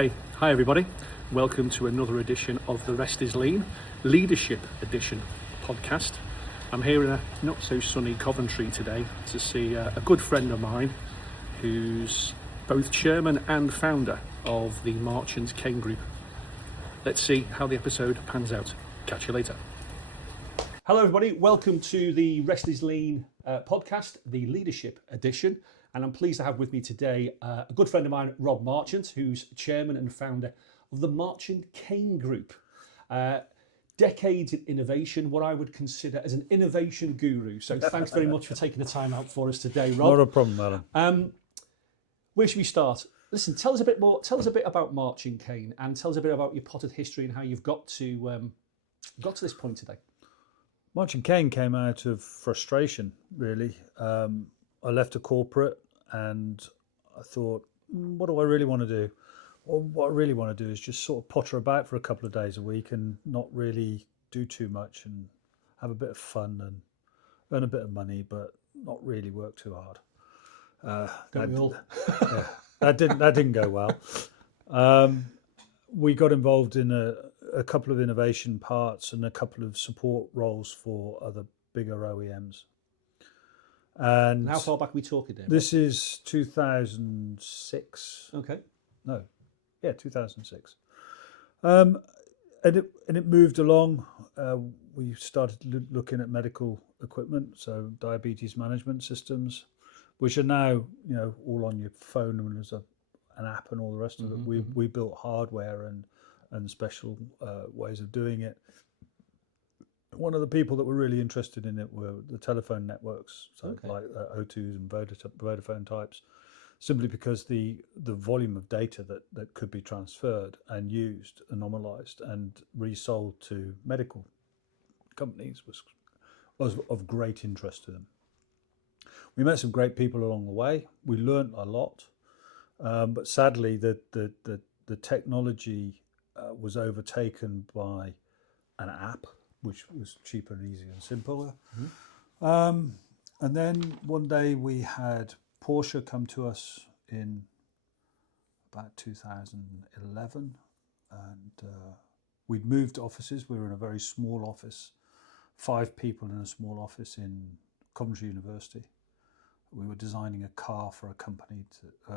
Hi everybody. Welcome to another edition of The Rest is Lean, Leadership Edition podcast. I'm here in a not so sunny Coventry today to see a good friend of mine who's both chairman and founder of the Marchant Cain group. Let's see how the episode pans out. Catch you later. Hello everybody, welcome to the Rest is Lean podcast, the Leadership Edition. And I'm pleased to have with me today a good friend of mine, Rob Marchant, who's chairman and founder of the Marchant Cain group. Decades in innovation, what I would consider as an innovation guru. So thanks very much for taking the time out for us today, Rob. Not a problem, Alan. Where should we start? Listen, tell us a bit about Marchant Cain, and tell us a bit about your potted history and how you've got to this point today. Marchant Cain came out of frustration, really. I left a corporate and I thought, what do I really want to do? Well, what I really want to do is just sort of potter about for a couple of days a week and not really do too much and have a bit of fun and earn a bit of money, but not really work too hard. That didn't go well. We got involved in a couple of innovation parts and a couple of support roles for other bigger OEMs. And how far back are we talking there? This is 2006. Okay. No, yeah, 2006. And it moved along. We started looking at medical equipment, so diabetes management systems, which are now all on your phone, and there's an app and all the rest of it. We built hardware and special ways of doing it. One of the people that were really interested in it were the telephone networks, so like O2s and Vodafone types, simply because the volume of data that could be transferred and used, anomalized and resold to medical companies was of great interest to them. We met some great people along the way. We learned a lot, but sadly the technology was overtaken by an app, which was cheaper and easier and simpler. And then one day we had Porsche come to us in about 2011, and we'd moved offices. We were in a very small office, 5 people in a small office in Coventry University. We were designing a car for a company,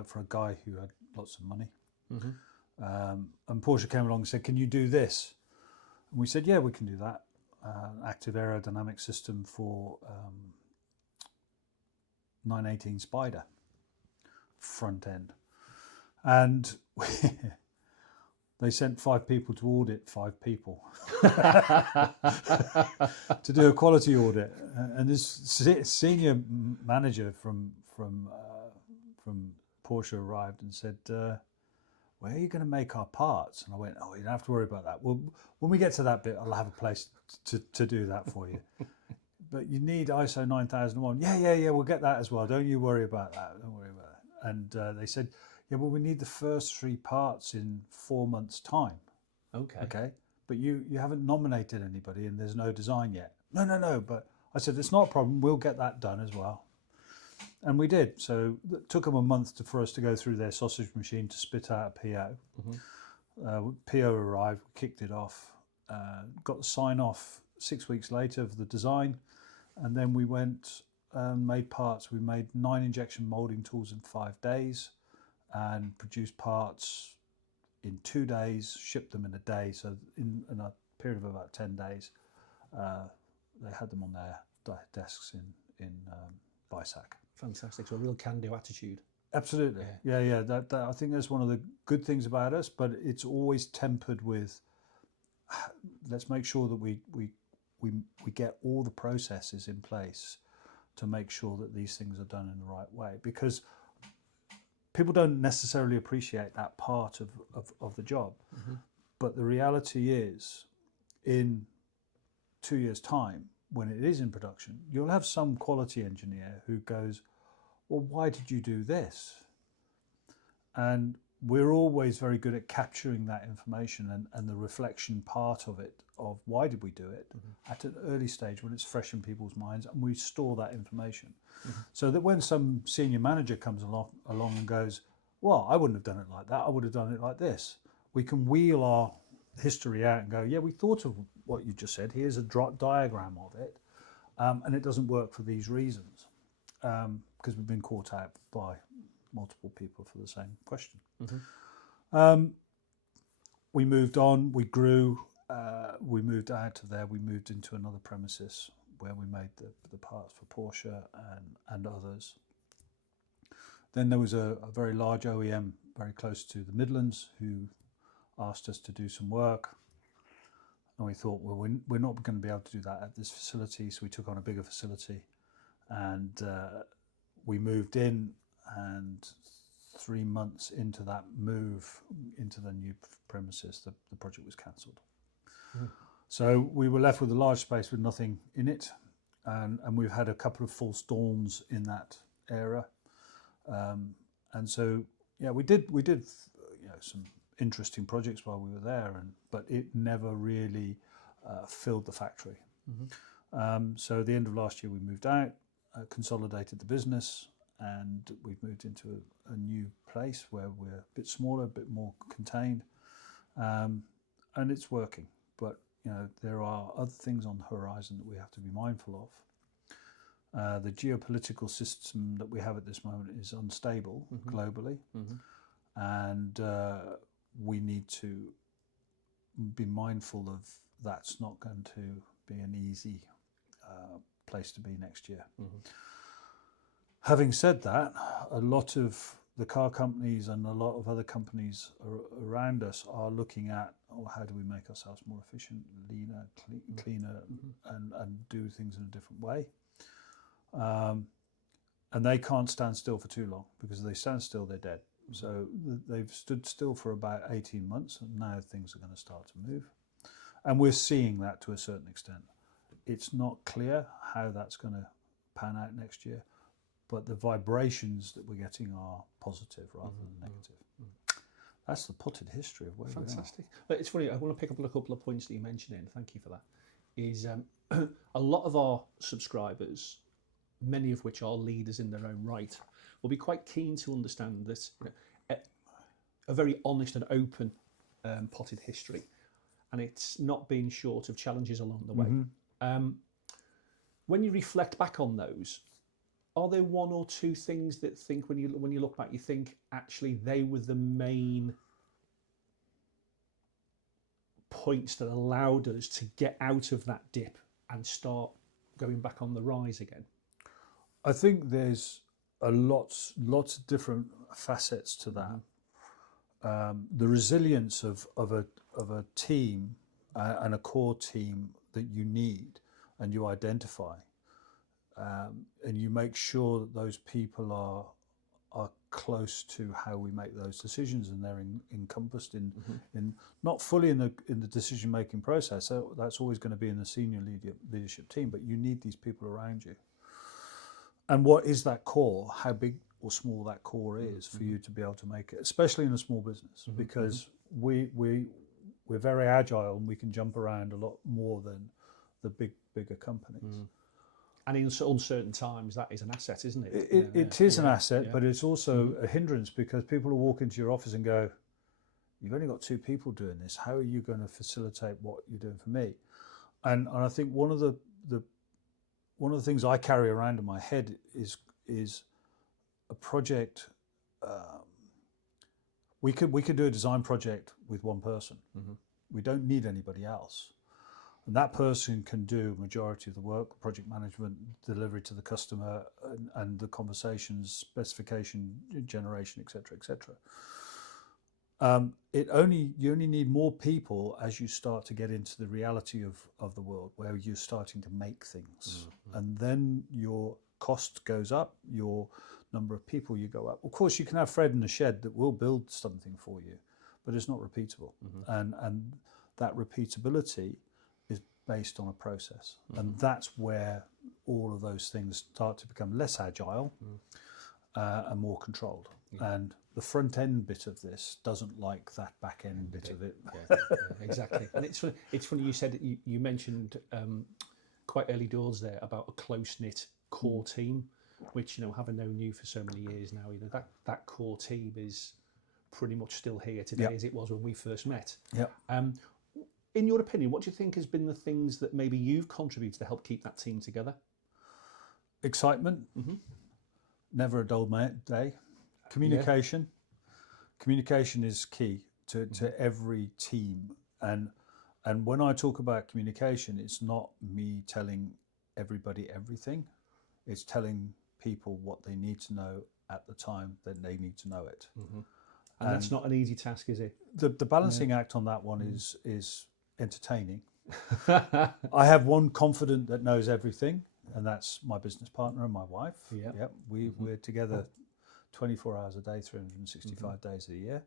for a guy who had lots of money. And Porsche came along and said, "Can you do this?" And we said, "Yeah, we can do that." Active aerodynamic system for 918 Spider front end, and they sent 5 people to audit 5 people to do a quality audit. And this senior manager from Porsche arrived and said, "Where are you going to make our parts?" And I went, "Oh, you don't have to worry about that. Well, when we get to that bit, I'll have a place to do that for you. But you need ISO 9001. Yeah, we'll get that as well. Don't you worry about that. Don't worry about that." And they said, "Yeah, well, we need the first 3 parts in 4 months' time." Okay. But you haven't nominated anybody and there's no design yet. No. But I said, "It's not a problem. We'll get that done as well." And we did. So it took them a month for us to go through their sausage machine to spit out a PO. PO arrived, kicked it off, got the sign off 6 weeks later for the design. And then we went and made parts. We made 9 injection molding tools in 5 days and produced parts in 2 days, shipped them in a day. So in a period of about 10 days, they had them on their desks in BISAC. Fantastic. So a real can-do attitude. Absolutely. Yeah. That I think that's one of the good things about us, but it's always tempered with, let's make sure that we get all the processes in place to make sure that these things are done in the right way, because people don't necessarily appreciate that part of the job. But the reality is, in 2 years' time, when it is in production, you'll have some quality engineer who goes, "Well, why did you do this?" And we're always very good at capturing that information and the reflection part of it, of why did we do it, at an early stage when it's fresh in people's minds, and we store that information. So that when some senior manager comes along and goes, well, I wouldn't have done it like that. I would have done it like this. We can wheel our history out and go, yeah, we thought of what you just said. Here's a diagram of it, and it doesn't work for these reasons, because we've been caught out by multiple people for the same question. We moved on, we grew, we moved out of there, we moved into another premises where we made the parts for Porsche and others. Then there was a very large OEM very close to the Midlands who asked us to do some work. And we thought, well, we're not going to be able to do that at this facility, so we took on a bigger facility. And we moved in, and 3 months into that move into the new premises, the project was cancelled. So we were left with a large space with nothing in it, and we've had a couple of false dawns in that era. And so, yeah, we did some interesting projects while we were there, but it never really filled the factory. So at the end of last year, we moved out, consolidated the business, and we've moved into a new place where we're a bit smaller, a bit more contained, and it's working. But there are other things on the horizon that we have to be mindful of. The geopolitical system that we have at this moment is unstable globally, and we need to be mindful of that's not going to be an easy place to be next year. Having said that, a lot of the car companies and a lot of other companies around us are looking at, how do we make ourselves more efficient, leaner, cleaner, and do things in a different way. And they can't stand still for too long, because if they stand still, they're dead. So they've stood still for about 18 months, and now things are going to start to move. And we're seeing that to a certain extent. It's not clear how that's going to pan out next year, but the vibrations that we're getting are positive rather than negative. That's the potted history of where we are. Fantastic. It's funny, I want to pick up on a couple of points that you mentioned, and thank you for that. Is a lot of our subscribers, many of which are leaders in their own right, will be quite keen to understand that a very honest and open potted history, and it's not been short of challenges along the way. When you reflect back on those, are there one or two things that think when you look back, you think actually they were the main points that allowed us to get out of that dip and start going back on the rise again? I think there's lots of different facets to that. The resilience of a team and a core team that you need and you identify, and you make sure that those people are close to how we make those decisions, and they're encompassed in not fully in the decision making process. So that's always going to be in the senior leadership team, but you need these people around you. And what is that core? How big or small that core is for you to be able to make it, especially in a small business, because we're very agile and we can jump around a lot more than the bigger companies. And in uncertain times, that is an asset, isn't it? It is an asset, but it's also a hindrance, because people will walk into your office and go, "You've only got 2 people doing this. How are you going to facilitate what you're doing for me?" And I think one of the things I carry around in my head is a project. We could do a design project with one person. We don't need anybody else. And that person can do majority of the work, project management, delivery to the customer, and the conversations, specification generation, etc., etc. You only need more people as you start to get into the reality of the world, where you're starting to make things, and then your cost goes up, your number of people you go up. Of course, you can have Fred in the shed that will build something for you, but it's not repeatable, and that repeatability is based on a process, and that's where all of those things start to become less agile and more controlled. And the front end bit of this doesn't like that back end bit of it. Yeah, exactly. And it's funny you said you mentioned quite early doors there about a close knit core team. which, you know, having known you for so many years now, you know, that core team is pretty much still here today as it was when we first met. Yeah. In your opinion, what do you think has been the things that maybe you've contributed to help keep that team together? Excitement, never a dull day. Communication. Communication is key to every team. And when I talk about communication, it's not me telling everybody everything. It's telling people what they need to know at the time that they need to know it. And that's not an easy task, is it? The balancing act on that one is entertaining. I have one confidant that knows everything, and that's my business partner and my wife. We're together 24 hours a day, 365 days a year,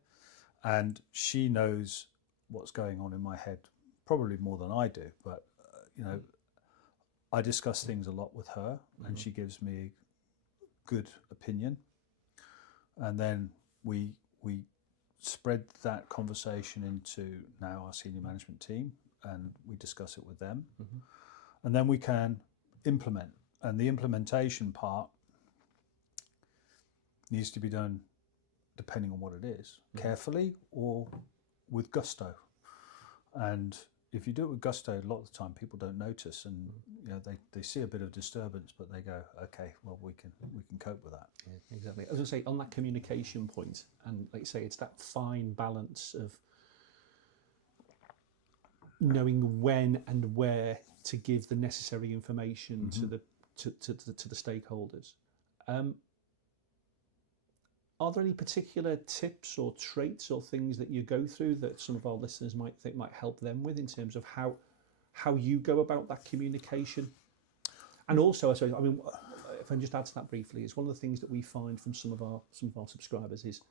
and she knows what's going on in my head probably more than I do. But you know, I discuss things a lot with her, and she gives me good opinion, and then we spread that conversation into now our senior management team, and we discuss it with them, and then we can implement. And the implementation part needs to be done, depending on what it is, carefully or with gusto. And if you do it with gusto, a lot of the time people don't notice, and you know, they see a bit of disturbance, but they go, okay, well, we can cope with that. Yeah, exactly. As I say, on that communication point, and like you say, it's that fine balance of knowing when and where to give the necessary information to the stakeholders. Are there any particular tips or traits or things that you go through that some of our listeners might think might help them with in terms of how you go about that communication? And also, I suppose, I mean, if I can just add to that briefly, is one of the things that we find from some of our subscribers is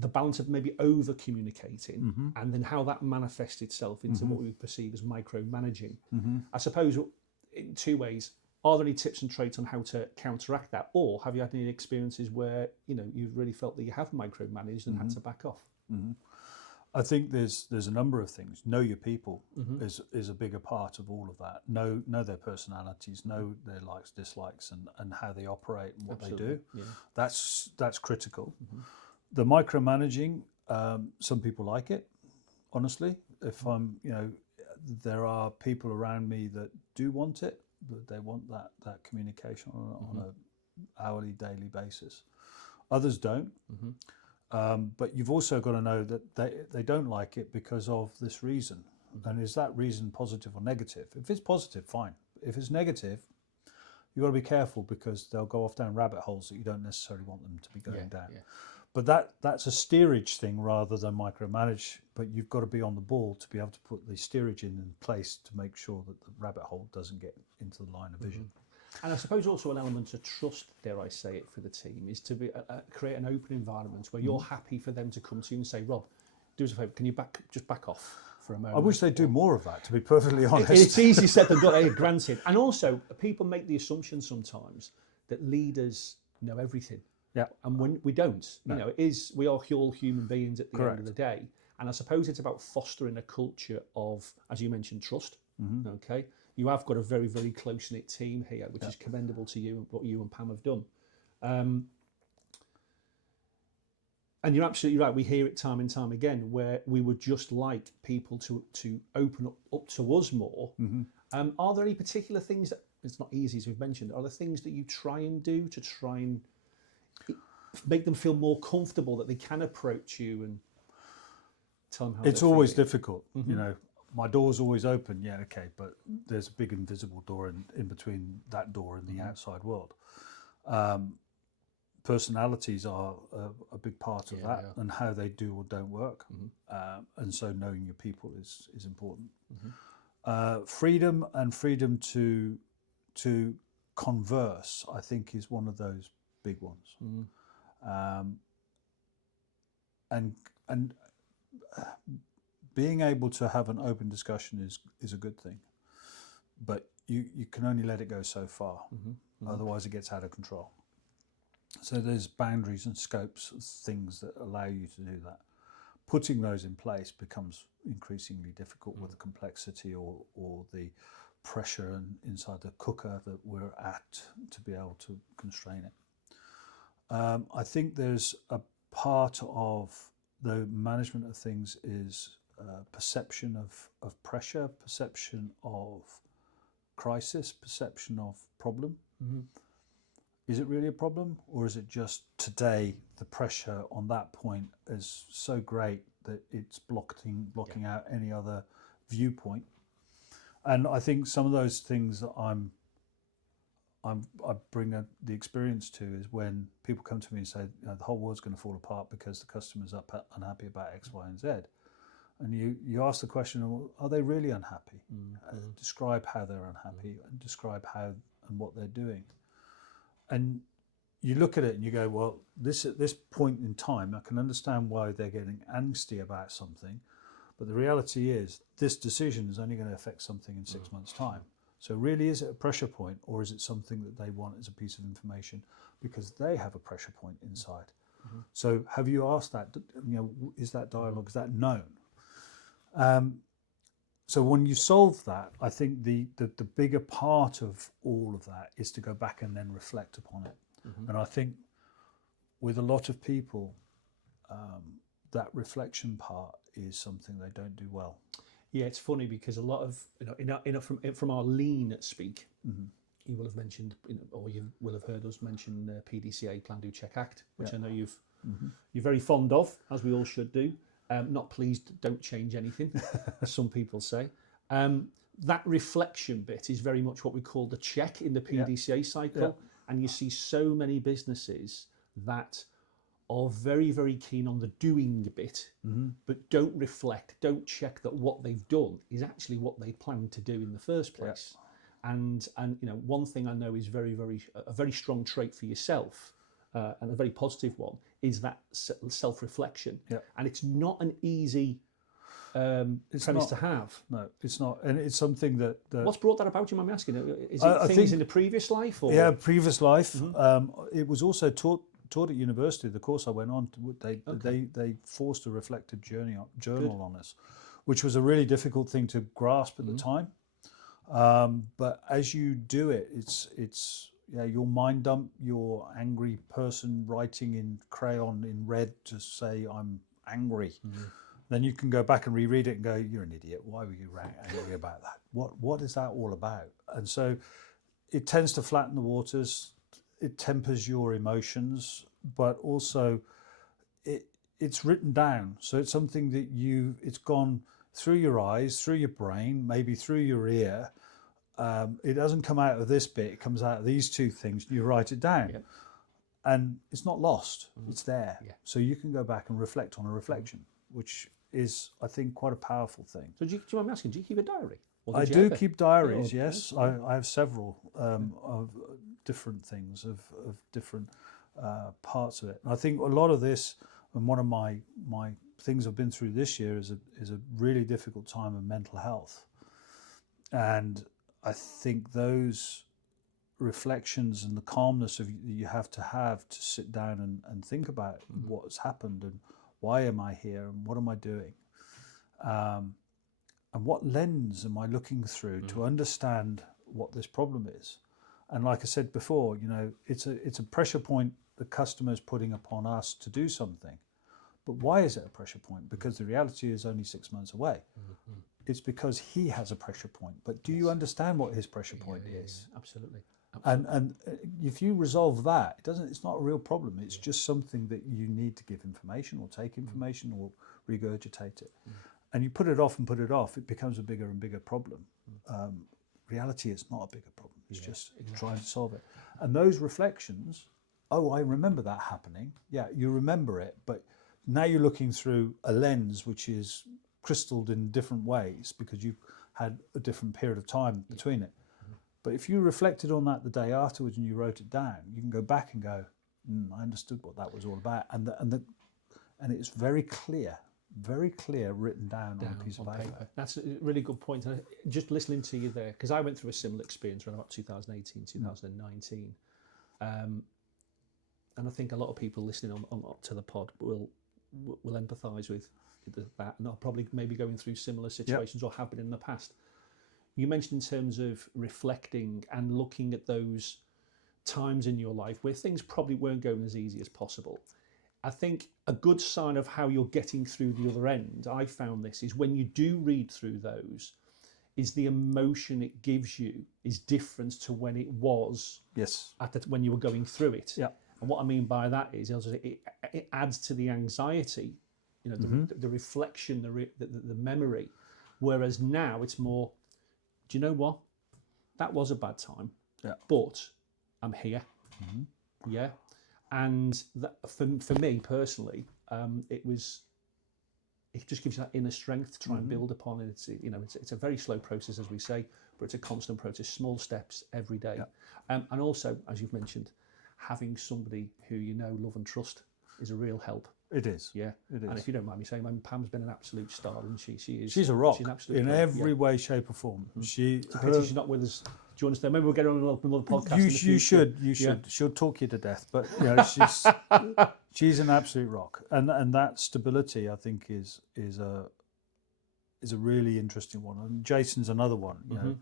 the balance of maybe over communicating and then how that manifests itself into what we perceive as micromanaging. I suppose in two ways. Are there any tips and traits on how to counteract that, or have you had any experiences where, you know, you've really felt that you have micromanaged and had to back off? I think there's a number of things. Know your people is a bigger part of all of that. Know their personalities, know their likes, dislikes, and how they operate and what they do. Yeah. That's critical. The micromanaging, some people like it. Honestly, if I'm, you know, there are people around me that do want it. But they want that communication on a hourly, daily basis. Others don't. But you've also got to know that they don't like it because of this reason. And is that reason positive or negative? If it's positive, fine. If it's negative, you've got to be careful, because they'll go off down rabbit holes that you don't necessarily want them to be going down. Yeah. But that's a steerage thing rather than micromanage. But you've got to be on the ball to be able to put the steerage in place to make sure that the rabbit hole doesn't get into the line of vision. And I suppose also an element of trust, dare I say it, for the team is to be create an open environment where you're happy for them to come to you and say, Rob, do us a favour, can you just back off for a moment? I wish they'd do more of that, to be perfectly honest. It's easy said than done, granted. And also, people make the assumption sometimes that leaders know everything. Yeah, and when we don't, you know, we are all human beings at the end of the day. And I suppose it's about fostering a culture of, as you mentioned, trust. Okay, you have got a very, very close-knit team here, which is commendable to you and what you and Pam have done. And you're absolutely right. We hear it time and time again, where we would just like people to open up to us more. Are there any particular things that, it's not easy as we've mentioned, are there things that you try and do to try and make them feel more comfortable that they can approach you and tell them how it's always difficult. You know, my door's always open. Yeah, okay, but there's a big invisible door in between that door and the outside world. Personalities are a big part of that, and how they do or don't work. And so knowing your people is important. Freedom to converse, I think, is one of those big ones. And being able to have an open discussion is a good thing, but you can only let it go so far. Otherwise it gets out of control. So there's boundaries and scopes of things that allow you to do that. Putting those in place becomes increasingly difficult with the complexity or the pressure and inside the cooker that we're at to be able to constrain it. I think there's a part of the management of things is perception of pressure, perception of crisis, perception of problem. Mm-hmm. Is it really a problem, or is it just today the pressure on that point is so great that it's blocking out any other viewpoint? And I think some of those things that I bring the experience to is when people come to me and say, the whole world's going to fall apart because the customer's unhappy about X, Y, and Z. And you ask the question, well, are they really unhappy? Mm-hmm. Describe how they're unhappy and describe how and what they're doing. And you look at it and you go, well, at this point in time, I can understand why they're getting angsty about something, but the reality is this decision is only going to affect something in 6 months' time. So really, is it a pressure point, or is it something that they want as a piece of information because they have a pressure point inside? Mm-hmm. So have you asked that, is that dialogue, is that known? So when you solve that, I think the bigger part of all of that is to go back and then reflect upon it. Mm-hmm. And I think with a lot of people, that reflection part is something they don't do well. Yeah, it's funny because a lot of from our lean speak, mm-hmm. you will have mentioned, or you will have heard us mention PDCA, Plan, Do, Check, Act, which I know you're very fond of, as we all should do. Not pleased, don't change anything, as some people say. That reflection bit is very much what we call the check in the PDCA cycle, and you see so many businesses that are very, very keen on the doing bit, mm-hmm. but don't reflect, don't check that what they've done is actually what they planned to do in the first place. Yeah. And one thing I know is a very strong trait for yourself, and a very positive one, is that self-reflection. Yeah. And it's not an easy premise to have. No, it's not. And it's something that... What's brought that about, you mind me asking? Is it things in the previous life? Or? Yeah, previous life. Mm-hmm. It was also taught at university. The course I went on, they forced a reflective journal on us, which was a really difficult thing to grasp at mm-hmm. the time. But as you do it, it's your mind dump, your angry person writing in crayon in red to say, I'm angry. Mm-hmm. Then you can go back and reread it and go, you're an idiot. Why were you angry about that? What is that all about? And so it tends to flatten the waters. It tempers your emotions, but also it's written down. So it's something that it's gone through your eyes, through your brain, maybe through your ear. It doesn't come out of this bit, it comes out of these two things. You write it down. Yep. And it's not lost, mm-hmm. it's there. Yeah. So you can go back and reflect on a reflection, which is, I think, quite a powerful thing. So do you mind me asking, do you keep a diary? I do keep diaries, yes. I have several of different things, of different parts of it. And I think a lot of this, and one of my things I've been through this year is a really difficult time of mental health. And I think those reflections and the calmness you have to sit down and think about mm-hmm. what's happened and why am I here and what am I doing, and what lens am I looking through mm-hmm. to understand what this problem is. And like I said before, it's a pressure point the customer's putting upon us to do something. But why is it a pressure point? Because the reality is only 6 months away. Mm-hmm. It's because he has a pressure point. But do you understand what his pressure point is? Yeah, absolutely. And if you resolve that, it's not a real problem. It's just something that you need to give information or take information or regurgitate it. And you put it off, it becomes a bigger and bigger problem. Reality, it's not a bigger problem. It's just trying to solve it. And those reflections, I remember that happening. Yeah, you remember it, but now you're looking through a lens which is crystalled in different ways because you've had a different period of time between it. But if you reflected on that the day afterwards and you wrote it down, you can go back and go, I understood what that was all about. And it's very clear, written down on a piece of paper. That's a really good point. And just listening to you there, because I went through a similar experience around about 2018, 2019. And I think a lot of people listening on to the pod will empathise with that, and are probably maybe going through similar situations or have been in the past. you mentioned in terms of reflecting and looking at those times in your life where things probably weren't going as easy as possible. I think a good sign of how you're getting through the other end, I found this, is when you do read through those, is the emotion it gives you is different to when it was when you were going through it. Yeah. And what I mean by that is it adds to the anxiety, the reflection, the memory. Whereas now it's more, do you know what? That was a bad time, but I'm here. Yeah. And that, for me personally, it just gives you that inner strength to try and build upon it. It's a very slow process, as we say, but it's a constant process, small steps every day. And also, as you've mentioned, having somebody who you know, love and trust is a real help. It is. Yeah. It is. And if you don't mind me saying, Pam's been an absolute star, and she is. She's a rock she's an absolute in pro, every way, shape, or form. It's a pity she's not with us. Do you understand? Maybe we'll get her on another podcast. You should. She'll talk you to death, but she's an absolute rock, and that stability, I think, is a really interesting one. And Jason's another one.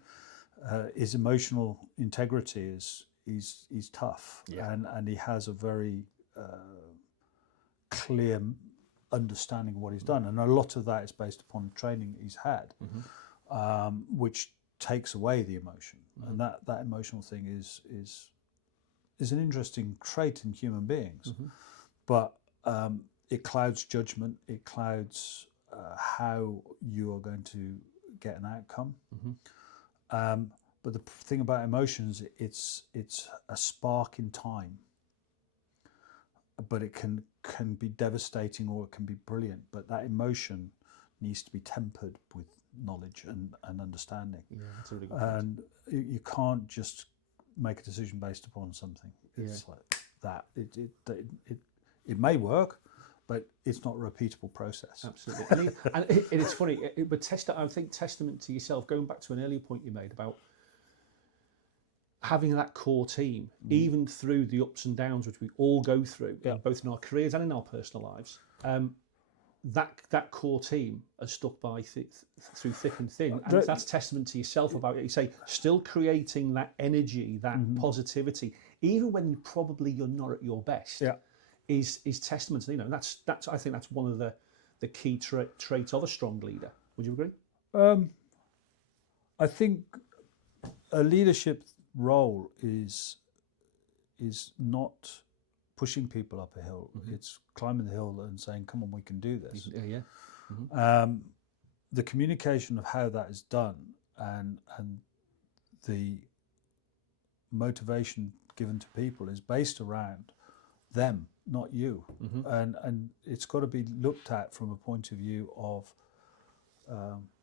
His emotional integrity is tough, and he has a very clear understanding of what he's done, and a lot of that is based upon training he's had, which takes away the emotion, and that emotional thing is an interesting trait in human beings, but it clouds judgment, it clouds how you are going to get an outcome. But the thing about emotions, it's a spark in time, but it can be devastating or it can be brilliant. But that emotion needs to be tempered with knowledge and understanding. Yeah, that's a really good point. And you can't just make a decision based upon something. It's like that. It may work, but it's not a repeatable process. Absolutely. And it's funny, but I think testament to yourself, going back to an earlier point you made about having that core team, even through the ups and downs which we all go through, both in our careers and in our personal lives, that core team has stuck by through thick and thin, and that's testament to yourself about it. You say still creating that energy, that positivity, even when you're not at your best, is testament to, that's I think that's one of the key traits of a strong leader. Would you agree? I think a leadership role is not pushing people up a hill. It's climbing the hill and saying, come on, we can do this. The communication of how that is done and the motivation given to people is based around them, not you. And it's got to be looked at from a point of view of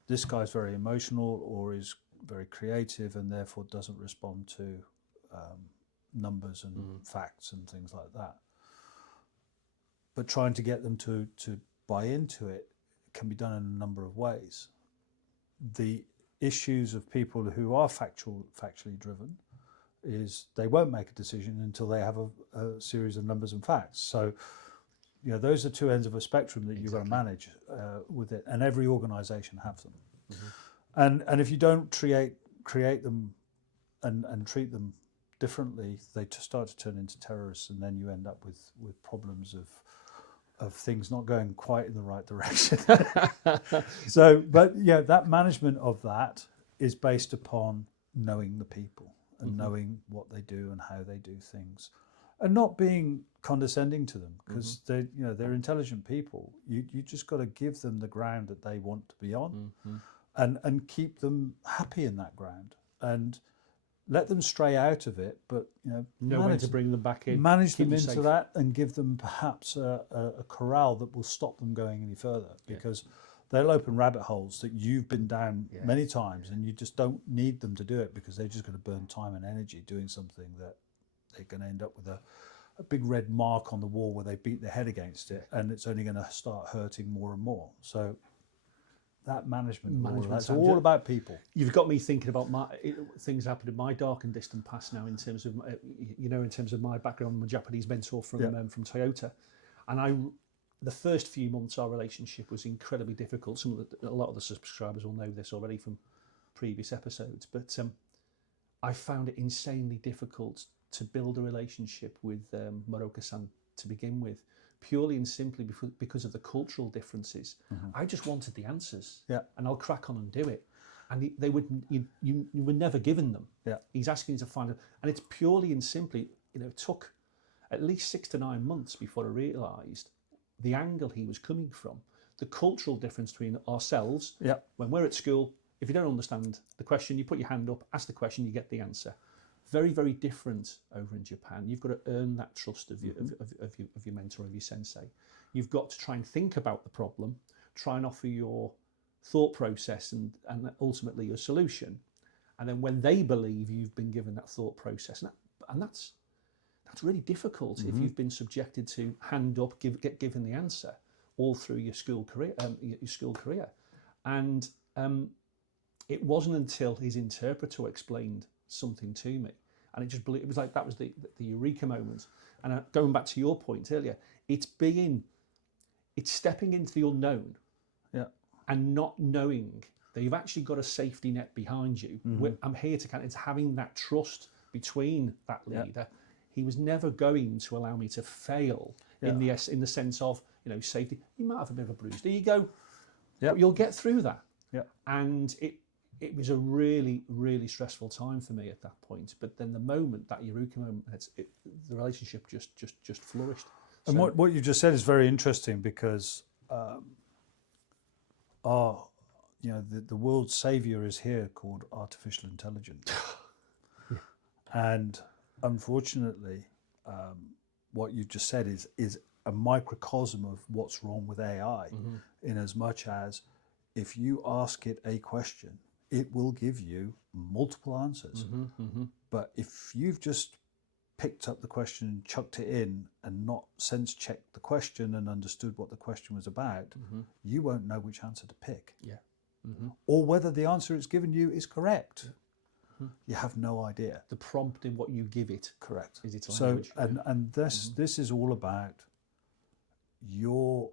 this guy's very emotional or is very creative and therefore doesn't respond to numbers and facts and things like that. But trying to get them to buy into it can be done in a number of ways. The issues of people who are factually driven is they won't make a decision until they have a series of numbers and facts. So, those are two ends of a spectrum that you've got to manage with it, and every organisation have them. And if you don't create them and treat them differently, they start to turn into terrorists, and then you end up with problems of things not going quite in the right direction. So, but that management of that is based upon knowing the people and knowing what they do and how they do things, and not being condescending to them, because they're intelligent people. You just got to give them the ground that they want to be on, and keep them happy in that ground, and let them stray out of it, but know when to bring them back in, manage them into that, and give them perhaps a corral that will stop them going any further, because they'll open rabbit holes that you've been down many times, and you just don't need them to do it, because they're just going to burn time and energy doing something that they're going to end up with a big red mark on the wall where they beat their head against it, and it's only going to start hurting more and more. So that management that's all about people. You've got me thinking about things happened in my dark and distant past now, in terms of in terms of my background. I'm a Japanese mentor from Toyota, and the first few months our relationship was incredibly difficult. A lot of the subscribers will know this already from previous episodes, but I found it insanely difficult to build a relationship with Moroka-san to begin with, purely and simply because of the cultural differences. I just wanted the answers, and I'll crack on and do it. And they wouldn't. You were never given them. He's asking you to find it, and it's purely and simply. It took at least 6 to 9 months before I realised the angle he was coming from, the cultural difference between ourselves. When we're at school, if you don't understand the question, you put your hand up, ask the question, you get the answer. Very, very different over in Japan. You've got to earn that trust of your mentor, of your sensei. You've got to try and think about the problem, try and offer your thought process and ultimately your solution. And then when they believe you've been given that thought process, and that's really difficult if you've been subjected to hand up, get given the answer all through your school career. And it wasn't until his interpreter explained something to me, and it was like that was the eureka moment. And going back to your point earlier, it's stepping into the unknown, and not knowing that you've actually got a safety net behind you. I'm here to it's having that trust between that leader. He was never going to allow me to fail in the sense of safety. You might have a bit of a bruised ego, but you'll get through that. And it was a really, really stressful time for me at that point. But then the moment, that eureka moment, the relationship just flourished. And what you just said is very interesting, because the world's savior is here, called artificial intelligence. And unfortunately, what you just said is a microcosm of what's wrong with AI, in as much as if you ask it a question, it will give you multiple answers. But if you've just picked up the question and chucked it in and not sense checked the question and understood what the question was about, you won't know which answer to pick. Or whether the answer it's given you is correct. You have no idea. The prompt in what you give it, correct, is its language. So and this is all about your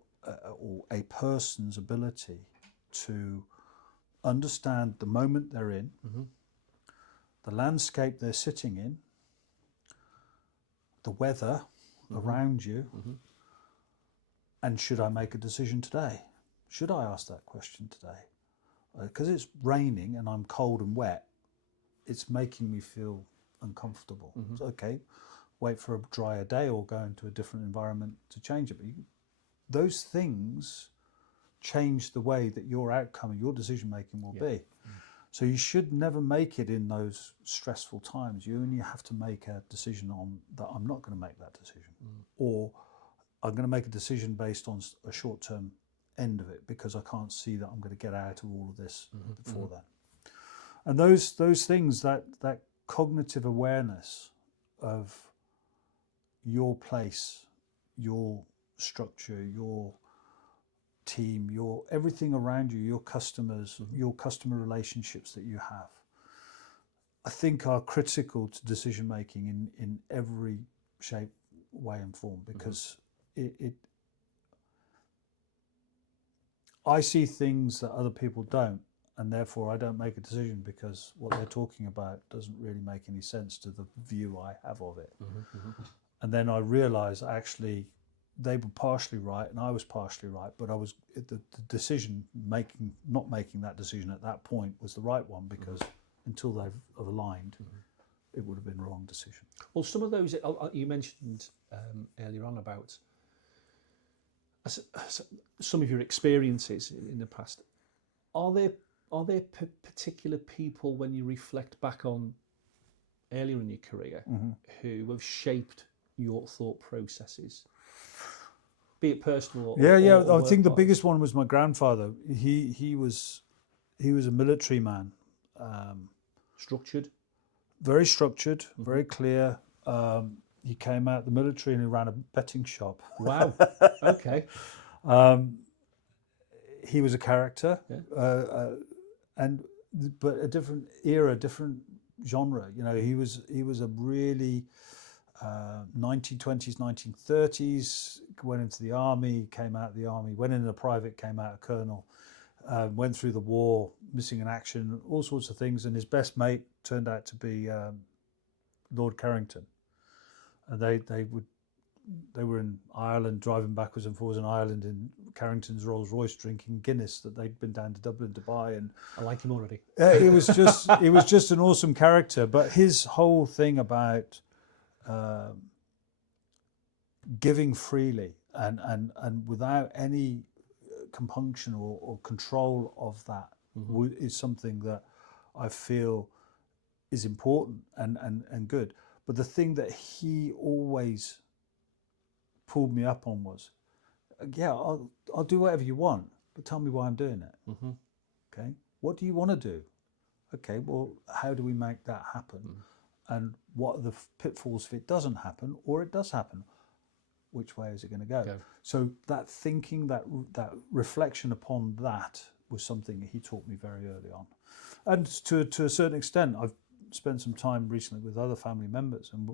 or a person's ability to understand the moment they're in, the landscape they're sitting in, the weather around you, and should I make a decision today? Should I ask that question today? Because it's raining and I'm cold and wet, it's making me feel uncomfortable. It's okay, wait for a drier day or go into a different environment to change it. But those things change the way that your outcome and your decision making will be. So you should never make it in those stressful times. You only have to make a decision on that I'm not going to make that decision, or I'm going to make a decision based on a short-term end of it, because I can't see that I'm going to get out of all of this before then. And those things, that cognitive awareness of your place, your structure, your team, your everything around you, your customers, your customer relationships that you have, I think are critical to decision making in every shape, way and form, because I see things that other people don't, and therefore I don't make a decision because what they're talking about doesn't really make any sense to the view I have of it. And then I realise actually they were partially right and I was partially right, but the decision making, not making that decision at that point, was the right one, because until they've aligned, it would have been the wrong decision. Well, some of those you mentioned earlier on about some of your experiences in the past. Are there particular people, when you reflect back on earlier in your career, who have shaped your thought processes, be it personal or I think the biggest one was my grandfather. He was a military man, structured, very structured, very clear. He came out of the military and he ran a betting shop. Wow. Okay. He was a character, but a different era, different genre. You know, he was a really 1920s, 1930s. Went into the army, came out of the army. Went in a private, came out a colonel. went through the war, missing in action, all sorts of things. And his best mate turned out to be Lord Carrington. And they were in Ireland, driving backwards and forwards in Ireland in Carrington's Rolls Royce, drinking Guinness that they'd been down to Dublin to buy. And I like him already. it was just an awesome character. But his whole thing about giving freely and without any compunction or control of that is something that I feel is important and good. But the thing that he always pulled me up on was, yeah, I'll do whatever you want, but tell me why I'm doing it. Okay, what do you want to do? Okay, well, how do we make that happen? And what are the pitfalls if it doesn't happen, or it does happen? Which way is it going to go? So that thinking, that reflection upon that was something that he taught me very early on. And to a certain extent, I've spent some time recently with other family members, and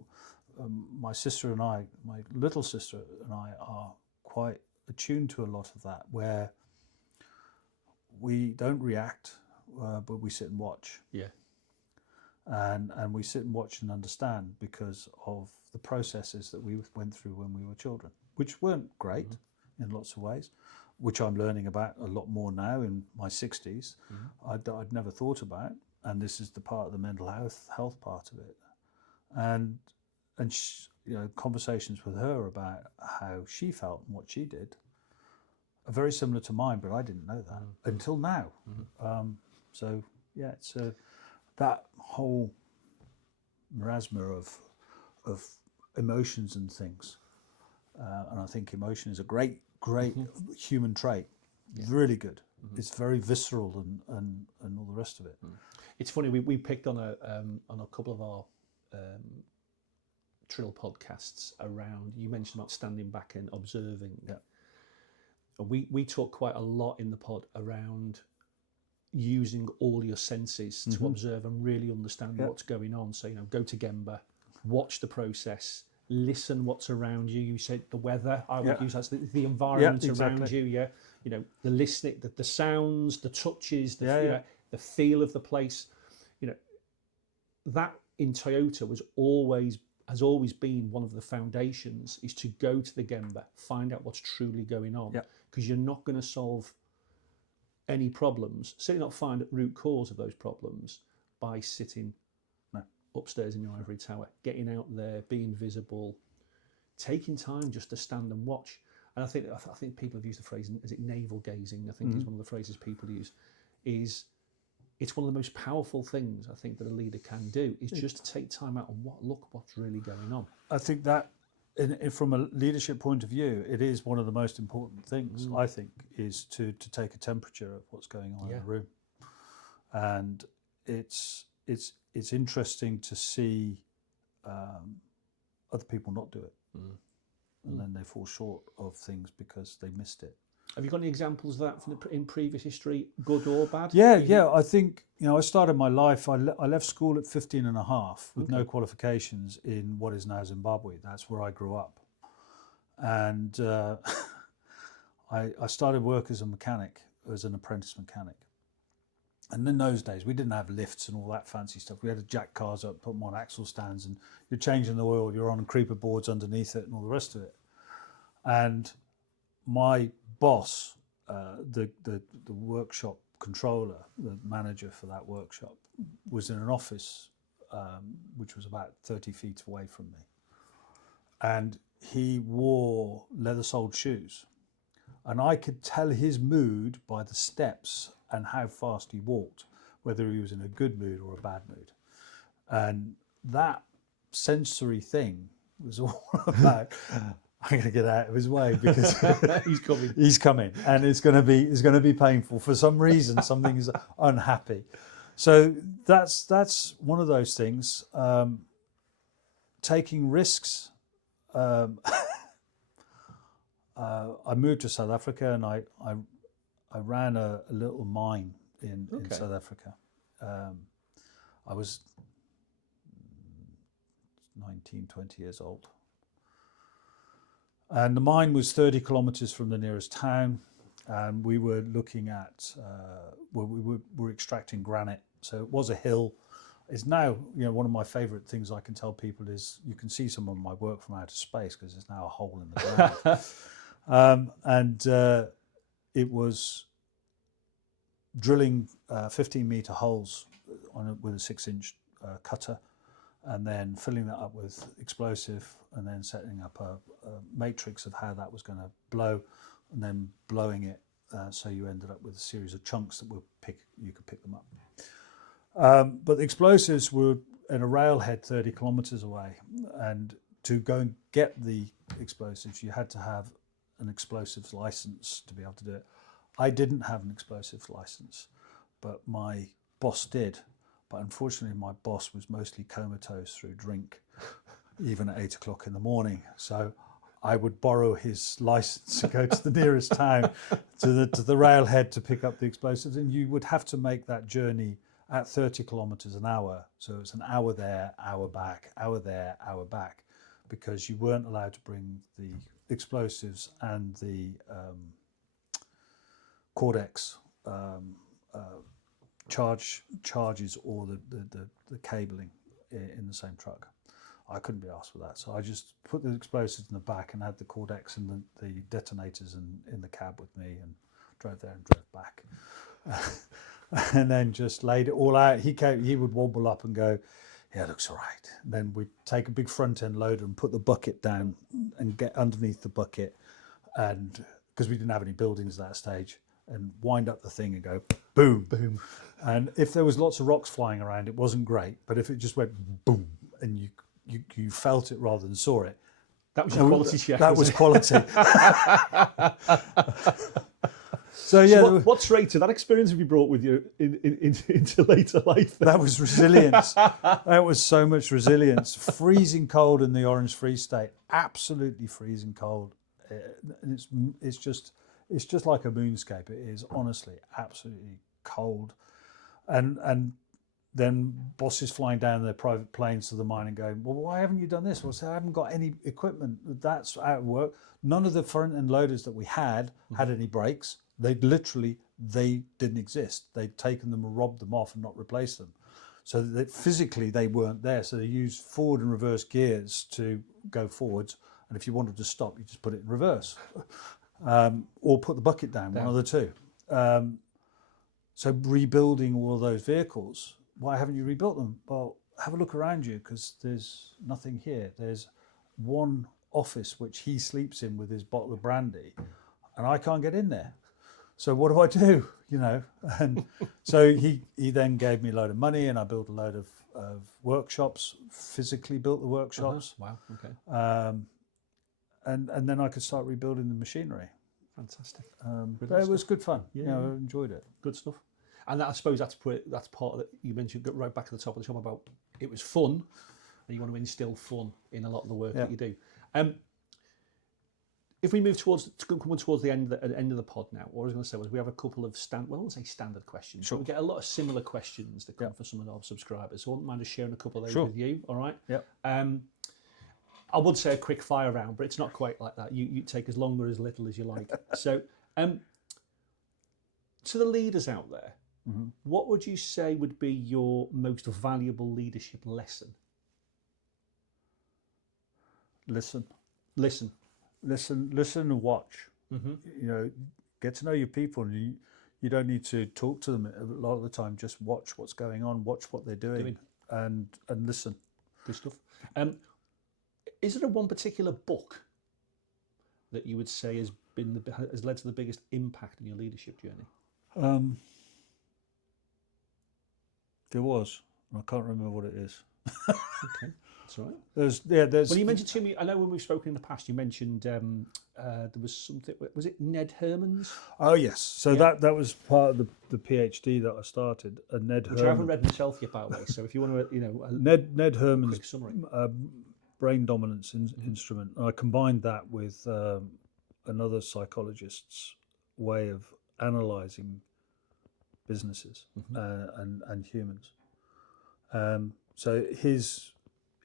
my sister and I, my little sister and I, are quite attuned to a lot of that, where we don't react, but we sit and watch. Yeah. And we sit and watch and understand because of the processes that we went through when we were children, which weren't great in lots of ways, which I'm learning about a lot more now in my 60s. I'd never thought about, and this is the part of the mental health part of it. And conversations with her about how she felt and what she did are very similar to mine, but I didn't know that until now. So yeah, it's that whole marasma of emotions and things, and I think emotion is a great human trait. Really good. It's very visceral and all the rest of it. It's funny, we picked on a couple of our TRIL podcasts around, you mentioned about standing back and observing. And we talk quite a lot in the pod around using all your senses to observe and really understand what's going on. So, go to Gemba, watch the process, listen what's around you. You said the weather, I would use that, the environment around you, the listening, the sounds, the touches, the feel of the place. That in Toyota has always been one of the foundations, is to go to the Gemba, find out what's truly going on, because you're not going to solve any problems, certainly not find root cause of those problems by sitting upstairs in your ivory tower, getting out there, being visible, taking time just to stand and watch. And I think people have used the phrase, is it navel gazing? I think is one of the phrases people use. It's one of the most powerful things I think that a leader can do, is just to take time out and look what's really going on. I think that from a leadership point of view, it is one of the most important things, I think, is to take a temperature of what's going on in the room. And it's interesting to see other people not do it. And then they fall short of things because they missed it. Have you got any examples of that from in previous history, good or bad? Yeah. I think, I started my life, I left school at 15 and a half with no qualifications in what is now Zimbabwe. That's where I grew up. And I started work as a mechanic, as an apprentice mechanic. And in those days, we didn't have lifts and all that fancy stuff. We had to jack cars up, put them on axle stands, and you're changing the oil, you're on creeper boards underneath it and all the rest of it. And my boss, the workshop controller, the manager for that workshop, was in an office which was about 30 feet away from me. And he wore leather-soled shoes. And I could tell his mood by the steps and how fast he walked, whether he was in a good mood or a bad mood. And that sensory thing was all about, I'm going to get out of his way because he's coming, and it's going to be painful for some reason. Something is unhappy. So that's one of those things. Taking risks. I moved to South Africa, and I ran a little mine in South Africa. I was 19, 20 years old. And the mine was 30 kilometers from the nearest town. and we were looking at we were extracting granite. So it was a hill. It's now, one of my favourite things I can tell people is you can see some of my work from outer space because there's now a hole in the ground. It was drilling 15-metre holes with a 6-inch cutter, and then filling that up with explosive, and then setting up a matrix of how that was going to blow, and then blowing it so you ended up with a series of chunks that you could pick them up. But the explosives were in a railhead 30 kilometres away, and to go and get the explosives, you had to have an explosives license to be able to do it. I didn't have an explosives license, but my boss did. But unfortunately, my boss was mostly comatose through drink, even at 8 o'clock in the morning. So I would borrow his license to go to the nearest town, to the railhead to pick up the explosives, and you would have to make that journey at 30 kilometres an hour. So it's an hour there, hour back, hour there, hour back, because you weren't allowed to bring the explosives and the Cordex charges or the cabling in the same truck. I couldn't be asked for that, so I just put the explosives in the back and had the Cordex and the detonators in the cab with me, and drove there and drove back. And then just laid it all out. He would wobble up and go, "Yeah, it looks all right." And then we'd take a big front end loader and put the bucket down and get underneath the bucket, and because we didn't have any buildings at that stage, and wind up the thing and go boom, boom. And if there was lots of rocks flying around, it wasn't great. But if it just went boom and you felt it rather than saw it, that was your quality check. That was quality. So what trait of that experience have you brought with you into later life? That was resilience. That was so much resilience. Freezing cold in the Orange Free State, absolutely freezing cold. It's just like a moonscape. It is honestly absolutely cold, and then bosses flying down in their private planes to the mine and going, "Well, why haven't you done this?" Well, I haven't got any equipment. That's out of work. None of the front end loaders that we had any brakes. They didn't exist. They'd taken them and robbed them off and not replaced them. So that physically they weren't there. So they used forward and reverse gears to go forwards. And if you wanted to stop, you just put it in reverse. Or put the bucket down, one of the two. So rebuilding all of those vehicles, why haven't you rebuilt them? Well, have a look around you, because there's nothing here. There's one office which he sleeps in with his bottle of brandy, and I can't get in there. So what do I do? And so he then gave me a load of money, and I built a load of workshops, physically built the workshops. Wow, okay. And then I could start rebuilding the machinery. Fantastic. But it was good fun. I enjoyed it. Good stuff. And I suppose that's part of it. You mentioned right back at the top of the show about it was fun, and you want to instill fun in a lot of the work that you do. If we move towards the end of the pod now, what I was going to say was we have a couple of I won't say standard questions. Sure. But we get a lot of similar questions that come from some of our subscribers. So I wouldn't mind just sharing a couple of those with you. All right. Yeah. I would say a quick fire round, but it's not quite like that. You take as long or as little as you like. So, to the leaders out there, what would you say would be your most valuable leadership lesson? Listen and watch. Get to know your people. And you don't need to talk to them a lot of the time. Just watch what's going on, watch what they're doing. And listen. Good stuff. Is there one particular book that you would say has led to the biggest impact in your leadership journey? There was. I can't remember what it is. Okay, that's all right. There's. Well, you mentioned to me. I know when we've spoken in the past, you mentioned there was something. Was it Ned Herman's? Oh yes. So that was part of the PhD that I started. Ned Which Herman. I haven't read myself yet, by the way. So if you want to, Ned Herman's quick summary. Brain dominance instrument. And I combined that with another psychologist's way of analysing businesses and humans. So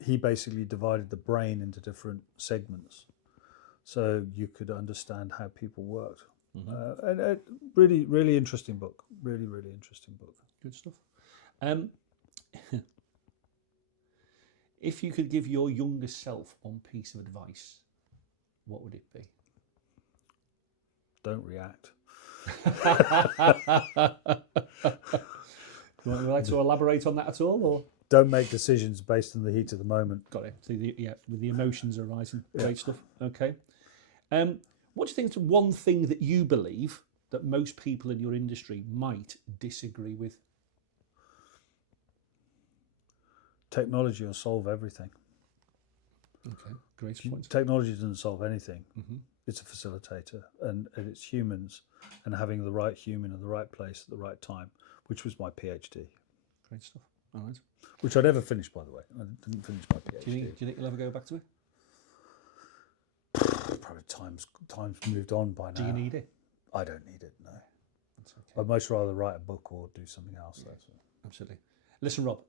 he basically divided the brain into different segments, so you could understand how people worked. And really, really interesting book. Really, really interesting book. Good stuff. If you could give your younger self one piece of advice, what would it be? Don't react. Would you like to elaborate on that at all, or? Don't make decisions based on the heat of the moment. Got it. So with the emotions arising, great stuff. Okay. What do you think is one thing that you believe that most people in your industry might disagree with? Technology will solve everything. Okay, great point. Technology doesn't solve anything. It's a facilitator, and it's humans and having the right human in the right place at the right time, which was my PhD. Great stuff. All right. Which I never finished, by the way. I didn't finish my PhD. Do you think you'll ever go back to it? Probably time's moved on by now. Do you need it? I don't need it, no. That's okay. I'd much rather write a book or do something else. Yeah, absolutely. Listen, Rob,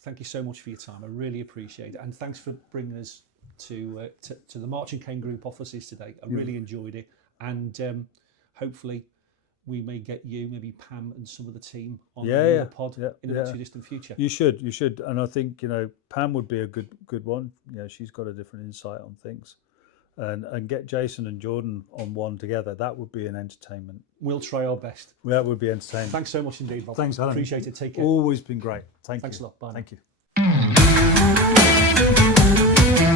thank you so much for your time. I really appreciate it. And thanks for bringing us to the Marchant Cain Group offices today. I really enjoyed it. And hopefully we may get you, maybe Pam and some of the team on the pod in the not too distant future. You should. And I think, Pam would be a good one. She's got a different insight on things. And get Jason and Jordan on one together. That would be an entertainment. We'll try our best. That would be entertainment. Thanks so much indeed, Bob. Thanks, Alan. Appreciate it. Take care. Always been great. Thanks a lot. Bye. Thank you.